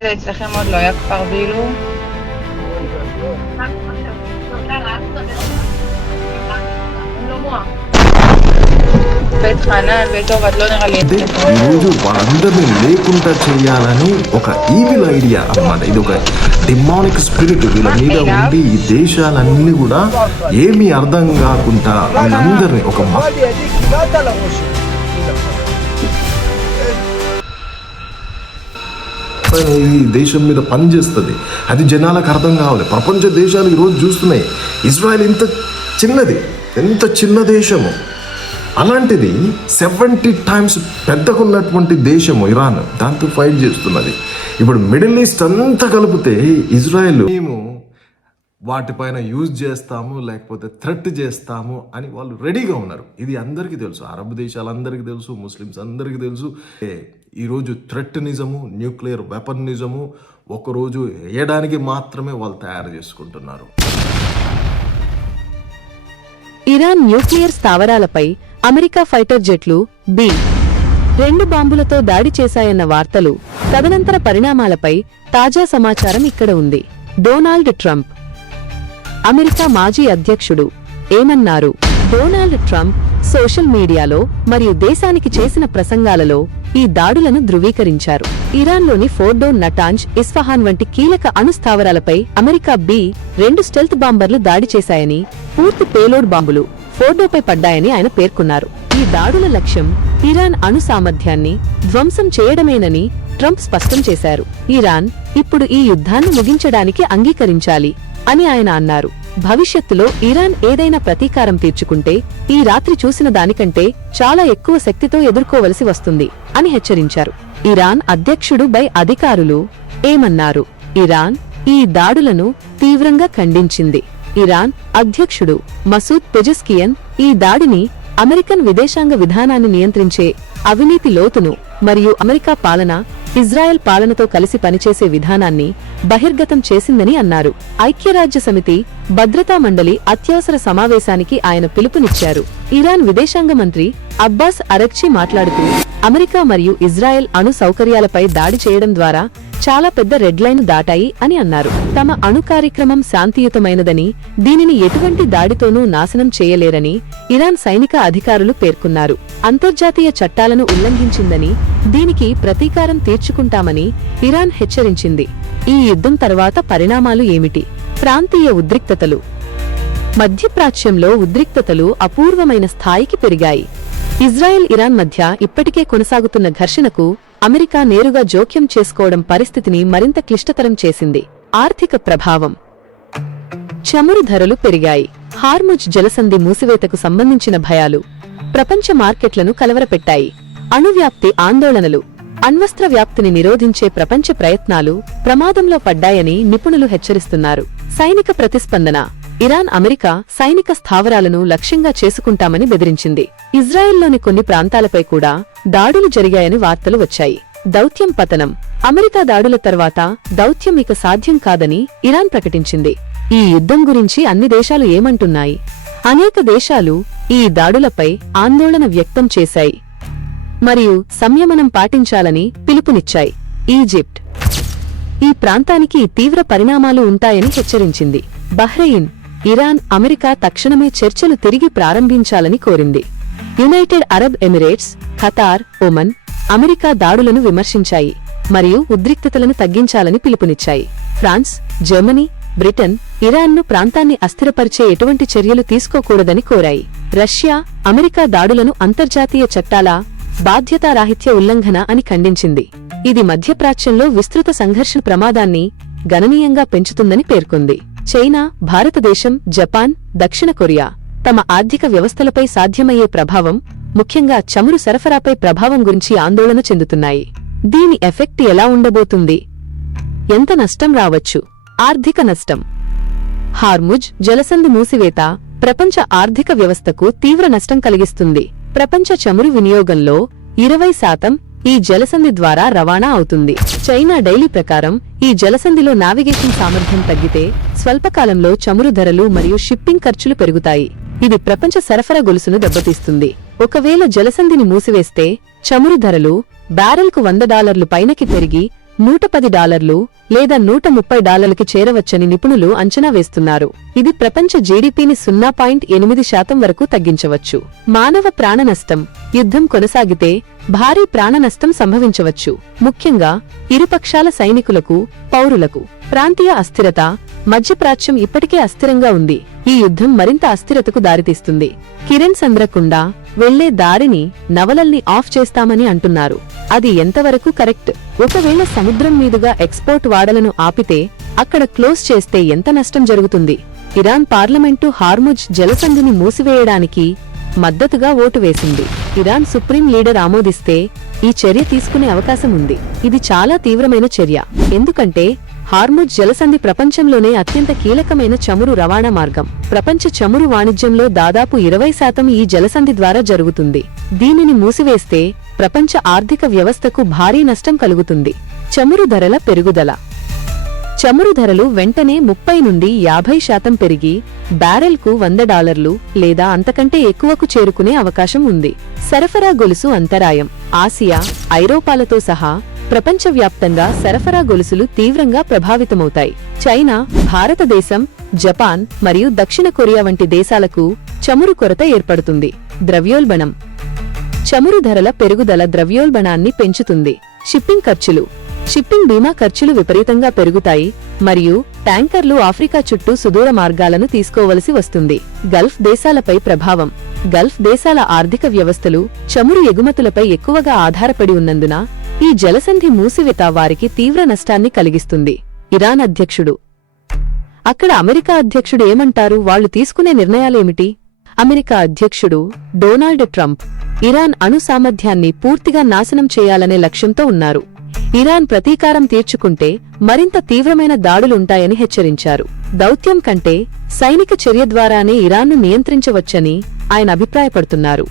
אצלכם עוד לא היה כפר בילו? בית חנן, בית עובד, לא נראה לי... అంటే ఈరోజు వాళ్ళందరినీ లేకుండా చేయాలని ఒక ఈవిల్ ఐడియా అన్నమాట ఇది ఒక డిమానిక్ స్పిరిట్ వీళ్ళ మీద ఉండి ఈ దేశాలన్నీ కూడా ఏమీ అర్థం కాకుండా వీళ్ళందరినీ ఒక మొత్తం ఈ దేశం మీద పనిచేస్తుంది అది జనాలకు అర్థం కావాలి. ప్రపంచ దేశాలు ఈరోజు చూస్తున్నాయి. ఇజ్రాయెల్ ఇంత చిన్నది. ఎంత చిన్న దేశము. అలాంటిది సెవెంటీ టైమ్స్ పెద్దకున్నటువంటి దేశము ఇరాన్. దాంతో ఫైట్ చేస్తున్నది. ఇప్పుడు మిడిల్ ఈస్ట్ అంతా కలిపితే ఇజ్రాయెల్ మేము వాటిపైన యూజ్ చేస్తాము లేకపోతే థ్రెట్ చేస్తాము అని వాళ్ళు రెడీగా ఉన్నారు. ఇది అందరికీ తెలుసు. అరబ్ దేశాలందరికీ తెలుసు. ముస్లిమ్స్ అందరికీ తెలుసు. ఈరోజు థ్రెట్ నిజము న్యూక్లియర్ వెపన్ నిజము ఒకరోజు వేయడానికి మాత్రమే వాళ్ళు తయారు చేసుకుంటున్నారు. ఇరాన్ న్యూక్లియర్ స్థావరాలపై అమెరికా ఫైటర్ జెట్లు బి రెండు బాంబులతో దాడి చేశాయన్న వార్తలు తదనంతర పరిణామాలపై తాజా సమాచారం ఇక్కడ ఉంది. Donald Trump. అమెరికా మాజీ అధ్యక్షుడు ఏమన్నారు? డొనాల్డ్ ట్రంప్ సోషల్ మీడియాలో మరియు దేశానికి చేసిన ప్రసంగాలలో ఈ దాడులను ధృవీకరించారు. ఇరాన్లోని ఫోర్డో నటాంజ్ ఇస్ఫహాన్ వంటి కీలక అణు స్థావరాలపై అమెరికా బి రెండు స్టెల్త్ బాంబర్లు దాడి చేశాయని పూర్తి పేలోడ్ బాంబులు ఫోర్డోపై పడ్డాయని ఆయన పేర్కొన్నారు. ఈ దాడుల లక్ష్యం ఇరాన్ అణు సామర్థ్యాన్ని ధ్వంసం చేయడమేనని ట్రంప్ స్పష్టం చేశారు. ఇరాన్ ఇప్పుడు ఈ యుద్ధాన్ని ముగించడానికి అంగీకరించాలి అని ఆయన అన్నారు. భవిష్యత్తులో ఇరాన్ ఏదైనా ప్రతీకారం తీర్చుకుంటే ఈ రాత్రి చూసిన దానికంటే చాలా ఎక్కువ శక్తితో ఎదుర్కోవలసి వస్తుంది అని హెచ్చరించారు. ఇరాన్ అధ్యక్షుడు బై అధికారులు ఏమన్నారు? ఇరాన్ ఈ దాడులను తీవ్రంగా ఖండించింది. ఇరాన్ అధ్యక్షుడు మసూద్ పెజెస్కియన్ ఈ దాడిని అమెరికన్ విదేశాంగ విధానాన్ని నియంత్రించే అవినీతి లోతును మరియు అమెరికా పాలన ఇజ్రాయెల్ పాలనతో కలిసి పనిచేసే విధానాన్ని బహిర్గతం చేసిందని అన్నారు. ఐక్యరాజ్య సమితి భద్రతా మండలి అత్యవసర సమావేశానికి ఆయన పిలుపునిచ్చారు. ఇరాన్ విదేశాంగ మంత్రి అబ్బాస్ అరక్చి మాట్లాడుతూ అమెరికా మరియు ఇజ్రాయెల్ అణు సౌకర్యాలపై దాడి చేయడం ద్వారా చాలా పెద్ద రెడ్ లైన్ దాటాయి అని అన్నారు. తమ అణు కార్యక్రమం శాంతియుతమైనదని దీనిని ఎటువంటి దాడితోనూ నాశనం చేయలేరని ఇరాన్ సైనిక అధికారులు పేర్కొన్నారు. అంతర్జాతీయ చట్టాలను ఉల్లంఘించిందని దీనికి ప్రతీకారం తీర్చుకుంటామని ఇరాన్ హెచ్చరించింది. ఈ యుద్ధం తర్వాత పరిణామాలు ఏమిటి? ప్రాంతీయ ఉద్రిక్తతలు. మధ్యప్రాచ్యంలో ఉద్రిక్తతలు అపూర్వమైన స్థాయికి పెరిగాయి. ఇజ్రాయెల్ ఇరాన్ మధ్య ఇప్పటికే కొనసాగుతున్న ఘర్షణకు అమెరికా నేరుగా జోక్యం చేసుకోవడం పరిస్థితిని మరింత క్లిష్టతరం చేసింది. ఆర్థిక ప్రభావం. చమురు ధరలు పెరిగాయి. హార్ముజ్ జలసంధి మూసివేతకు సంబంధించిన భయాలు ప్రపంచ మార్కెట్లను కలవరపెట్టాయి. అణువ్యాప్తి ఆందోళనలు అణ్వస్త్ర వ్యాప్తిని నిరోధించే ప్రపంచ ప్రయత్నాలు ప్రమాదంలో పడ్డాయని నిపుణులు హెచ్చరిస్తున్నారు. సైనిక ప్రతిస్పందన. ఇరాన్ అమెరికా సైనిక స్థావరాలను లక్ష్యంగా చేసుకుంటామని బెదిరించింది. ఇజ్రాయెల్లోని కొన్ని ప్రాంతాలపై కూడా దాడులు జరిగాయని వార్తలు వచ్చాయి. దౌత్యం పతనం. అమెరికా దాడుల తర్వాత దౌత్యం ఇక సాధ్యం కాదని ఇరాన్ ప్రకటించింది. ఈ యుద్ధం గురించి అన్ని దేశాలు ఏమంటున్నాయి? అనేక దేశాలు ఈ దాడులపై ఆందోళన వ్యక్తం చేశాయి. మరియు సంయమనం పాటించాలని పిలుపునిచ్చాయి. ఈజిప్ట్. ఈ ప్రాంతానికి తీవ్ర పరిణామాలు ఉంటాయని హెచ్చరించింది. బహ్రెయిన్. ఇరాన్ అమెరికా తక్షణమే చర్చలు తిరిగి ప్రారంభించాలని కోరింది. United Arab Emirates Qatar Oman America దాడులను విమర్శించాయి మరియు ఉద్రిక్తతలను తగ్గించాలని పిలుపునిచ్చాయి. ఫ్రాన్స్ జర్మనీ బ్రిటన్ ఇరాన్ను ప్రాంతాన్ని అస్థిరపరిచే ఎటువంటి చర్యలు తీసుకోకూడదని కోరాయి. రష్యా అమెరికా దాడులను అంతర్జాతీయ చట్టాల బాధ్యతారాహిత్య ఉల్లంఘన అని ఖండించింది. ఇది మధ్యప్రాచ్యంలో విస్తృత సంఘర్షణ ప్రమాదాన్ని గణనీయంగా పెంచుతుందని పేర్కొంది. చైనా భారతదేశం జపాన్ దక్షిణ కొరియా తమ ఆర్థిక వ్యవస్థలపై సాధ్యమయ్యే ప్రభావం ముఖ్యంగా చమురు సరఫరాపై ప్రభావం గురించి ఆందోళన చెందుతున్నాయి. దీని ఎఫెక్ట్ ఎలా ఉండబోతుంది? ఎంత నష్టం రావచ్చు? ఆర్థిక నష్టం. హార్ముజ్ జలసంధి మూసివేత ప్రపంచ ఆర్థిక వ్యవస్థకు తీవ్ర నష్టం కలిగిస్తుంది. ప్రపంచ చమురు వినియోగంలో ఇరవై శాతం ఈ జలసంధి ద్వారా రవాణా అవుతుంది. చైనా డైలీ ప్రకారం ఈ జలసంధిలో నావిగేషన్ సామర్థ్యం తగ్గితే స్వల్పకాలంలో చమురు ధరలు మరియు షిప్పింగ్ ఖర్చులు పెరుగుతాయి. ఇది ప్రపంచ సరఫరా గొలుసును దెబ్బతీస్తుంది. ఒకవేళ జలసంధిని మూసివేస్తే చమురు ధరలు బ్యారెల్కు వంద డాలర్లు పైనకి పెరిగి నూట పది డాలర్లు లేదా నూట ముప్పై డాలర్లకి చేరవచ్చని నిపుణులు అంచనా వేస్తున్నారు. ఇది ప్రపంచ జీడీపీని సున్నా పాయింట్ ఎనిమిది శాతం వరకు తగ్గించవచ్చు. మానవ ప్రాణ నష్టం యుద్ధం కొనసాగితే భారీ ప్రాణ నష్టం సంభవించవచ్చు. ముఖ్యంగా ఇరుపక్షాల సైనికులకు పౌరులకు. ప్రాంతీయ అస్థిరత మధ్యప్రాచ్యం ఇప్పటికే అస్థిరంగా ఉంది. ఈ యుద్ధం మరింత అస్థిరతకు దారితీస్తుంది. కిరణ్ సంద్రకుండా వెళ్ళే దారిని నవలల్ని ఆఫ్ చేస్తామని అంటున్నారు. అది ఎంతవరకు కరెక్ట్? ఒకవేళ సముద్రం మీదుగా ఎక్స్పోర్ట్ వాడలను ఆపితే అక్కడ క్లోజ్ చేస్తే ఎంత నష్టం జరుగుతుంది? ఇరాన్ పార్లమెంటు హార్ముజ్ జలసంధిని మూసివేయడానికి మద్దతుగా ఓటు వేసింది. ఇరాన్ సుప్రీం లీడర్ ఆమోదిస్తే ఈ చర్య తీసుకునే అవకాశం ఉంది. ఇది చాలా తీవ్రమైన చర్య. ఎందుకంటే హార్ముజ్ జలసంధి ప్రపంచంలోనే అత్యంత కీలకమైన చమురు రవాణా మార్గం. ప్రపంచ చమురు వాణిజ్యంలో దాదాపు ఇరవై శాతం ఈ జలసంధి ద్వారా జరుగుతుంది. దీనిని మూసివేస్తే ప్రపంచ ఆర్థిక వ్యవస్థకు భారీ నష్టం కలుగుతుంది. చమురు ధరల పెరుగుదల. చమురు ధరలు వెంటనే ముప్పై నుండి యాభై శాతం పెరిగి బ్యారెల్కు వంద డాలర్లు లేదా అంతకంటే ఎక్కువకు చేరుకునే అవకాశం ఉంది. సరఫరా గొలుసు అంతరాయం. ఆసియా ఐరోపాలతో సహా ప్రపంచవ్యాప్తంగా సరఫరా గొలుసులు తీవ్రంగా ప్రభావితమవుతాయి. చైనా భారతదేశం జపాన్ మరియు దక్షిణ కొరియా వంటి దేశాలకు చమురు కొరత ఏర్పడుతుంది. ద్రవ్యోల్బణం. చమురు ధరల పెరుగుదల ద్రవ్యోల్బణాన్ని పెంచుతుంది. షిప్పింగ్ ఖర్చులు. షిప్పింగ్ బీమా ఖర్చులు విపరీతంగా పెరుగుతాయి మరియు ట్యాంకర్లు ఆఫ్రికా చుట్టూ సుదూర మార్గాలను తీసుకోవలసి వస్తుంది. గల్ఫ్ దేశాలపై ప్రభావం. గల్ఫ్ దేశాల ఆర్థిక వ్యవస్థలు చమురు ఎగుమతులపై ఎక్కువగా ఆధారపడి ఉన్నందున ఈ జలసంధి మూసివేత వారికి తీవ్ర నష్టాన్ని కలిగిస్తుంది. ఇరాన్ అధ్యక్షుడు. అక్కడ అమెరికా అధ్యక్షుడు ఏమంటారు? వాళ్ళు తీసుకునే నిర్ణయాలేమిటి? అమెరికా అధ్యక్షుడు డొనాల్డ్ ట్రంప్ ఇరాన్ అణు సామర్థ్యాన్ని పూర్తిగా నాశనం చేయాలనే లక్ష్యంతో ఉన్నారు. ఇరాన్ ప్రతీకారం తీర్చుకుంటే మరింత తీవ్రమైన దాడులుంటాయని హెచ్చరించారు. దౌత్యం కంటే సైనిక చర్య ద్వారానే ఇరాన్ను నియంత్రించవచ్చని ఆయన అభిప్రాయపడుతున్నారు.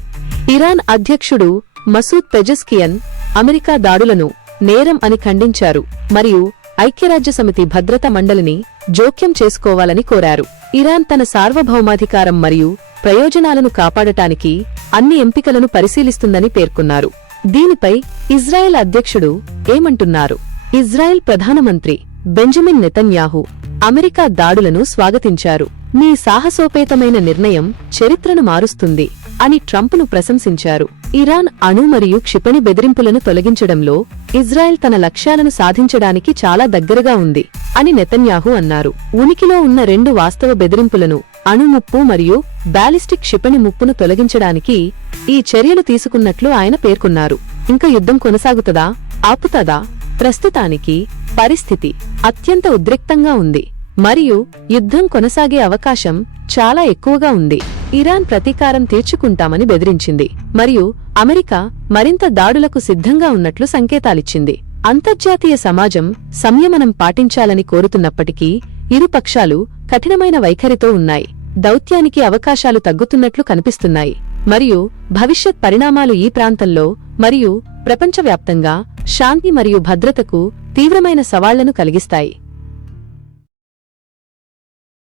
ఇరాన్ అధ్యక్షుడు మసూద్ పెజస్కియన్ అమెరికా దాడులను నేరం అని ఖండించారు మరియు ఐక్యరాజ్యసమితి భద్రతా మండలిని జోక్యం చేసుకోవాలని కోరారు. ఇరాన్ తన సార్వభౌమాధికారం మరియు ప్రయోజనాలను కాపాడటానికి అన్ని ఎంపికలను పరిశీలిస్తుందని పేర్కొన్నారు. దీనిపై ఇజ్రాయెల్ అధ్యక్షుడు ఏమంటున్నారు? ఇజ్రాయెల్ ప్రధానమంత్రి బెంజమిన్ నెతన్యాహు అమెరికా దాడులను స్వాగతించారు. మీ సాహసోపేతమైన నిర్ణయం చరిత్రను మారుస్తుంది అని ట్రంప్ను ప్రశంసించారు. ఇరాన్ అణు మరియు క్షిపణి బెదిరింపులను తొలగించడంలో ఇజ్రాయెల్ తన లక్ష్యాలను సాధించడానికి చాలా దగ్గరగా ఉంది అని నెతన్యాహు అన్నారు. ఉనికిలో ఉన్న రెండు వాస్తవ బెదిరింపులను అణు ముప్పు మరియు బాలిస్టిక్ క్షిపణి ముప్పును తొలగించడానికి ఈ చర్యలు తీసుకున్నట్లు ఆయన పేర్కొన్నారు. ఇంకా యుద్ధం కొనసాగుతదా? ఆపుతదా? ప్రస్తుతానికి పరిస్థితి అత్యంత ఉద్రిక్తంగా ఉంది. మరియు యుద్ధం కొనసాగే అవకాశం చాలా ఎక్కువగా ఉంది. ఇరాన్ ప్రతీకారం తీర్చుకుంటామని బెదిరించింది. మరియు అమెరికా మరింత దాడులకు సిద్ధంగా ఉన్నట్లు సంకేతాలిచ్చింది. అంతర్జాతీయ సమాజం సంయమనం పాటించాలని కోరుతున్నప్పటికీ ఇరు పక్షాలు కఠినమైన వైఖరితో ఉన్నాయి. దౌత్యానికి అవకాశాలు తగ్గుతున్నట్లు కనిపిస్తున్నాయి. మరియు భవిష్యత్ పరిణామాలు ఈ ప్రాంతంలో మరియు ప్రపంచవ్యాప్తంగా శాంతి మరియు భద్రతకు తీవ్రమైన సవాళ్ళను కలిగిస్తాయి.